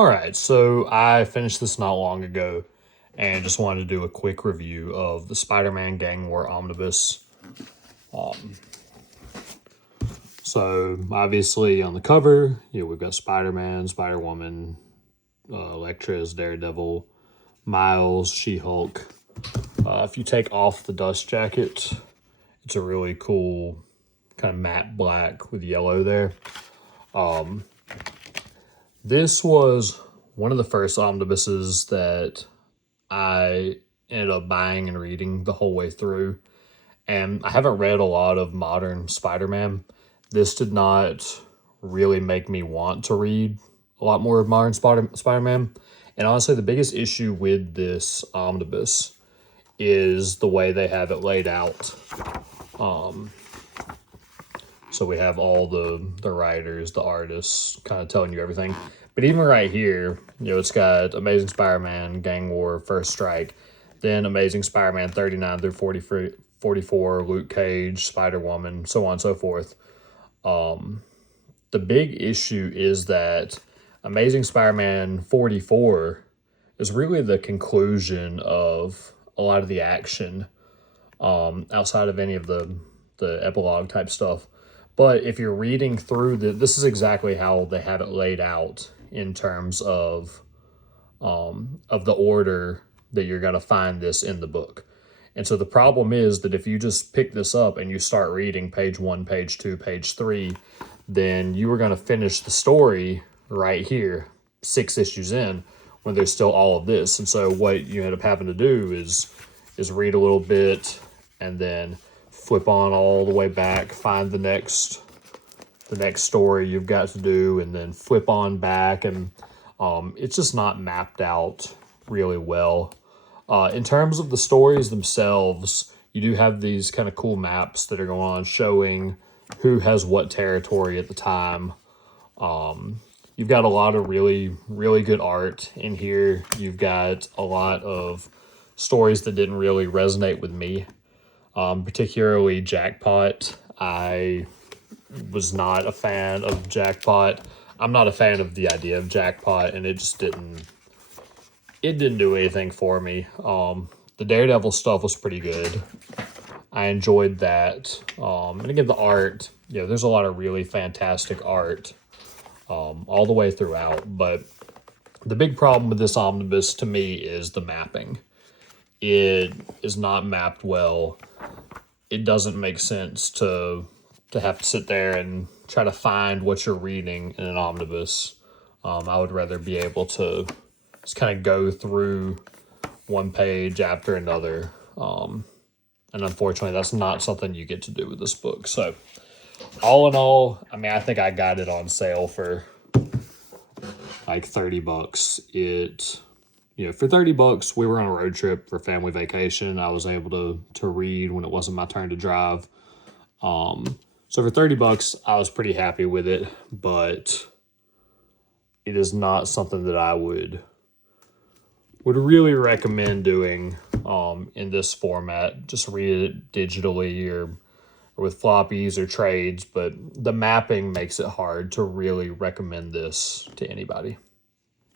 All right, so I finished this not long ago and just wanted to do a quick review of the Spider-Man Gang War Omnibus. So obviously on the cover, we've got Spider-Man, Spider-Woman, Electris, Daredevil, Miles, She-Hulk. If you take off the dust jacket, it's a really cool kind of matte black with yellow there. This was one of the first omnibuses that I ended up buying and reading the whole way through. And I haven't read a lot of modern Spider-Man. This did not really make me want to read a lot more of modern Spider-Man. And honestly, the biggest issue with this omnibus is the way they have it laid out. So we have all the writers, the artists kind of telling you everything. But even right here, it's got Amazing Spider-Man, Gang War, First Strike, then Amazing Spider-Man 39 through 44, Luke Cage, Spider-Woman, so on and so forth. The big issue is that Amazing Spider-Man 44 is really the conclusion of a lot of the action outside of any of the epilogue type stuff. But if you're reading through this is exactly how they have it laid out in terms of the order that you're going to find this in the book. And so the problem is that if you just pick this up and you start reading page 1, page 2, page 3, then you are going to finish the story right here, 6 issues in, when there's still all of this. And so what you end up having to do is read a little bit and then flip on all the way back, find the next story you've got to do, and then flip on back. And it's just not mapped out really well. In terms of the stories themselves, you do have these kind of cool maps that are going on showing who has what territory at the time. You've got a lot of really, really good art in here. You've got a lot of stories that didn't really resonate with me, particularly Jackpot. I was not a fan of Jackpot. I'm not a fan of the idea of Jackpot, and it just didn't do anything for me. The Daredevil stuff was pretty good. I enjoyed that. And again, the art, there's a lot of really fantastic art all the way throughout. But the big problem with this omnibus to me is the mapping. It is not mapped well. It doesn't make sense to have to sit there and try to find what you're reading in an omnibus. I would rather be able to just kind of go through one page after another. And unfortunately, that's not something you get to do with this book. So all in all, I think I got it on sale for like $30. For $30, we were on a road trip for family vacation. I was able to read when it wasn't my turn to drive. So for $30, I was pretty happy with it, but it is not something that I would really recommend doing in this format. Just read it digitally or with floppies or trades, but the mapping makes it hard to really recommend this to anybody.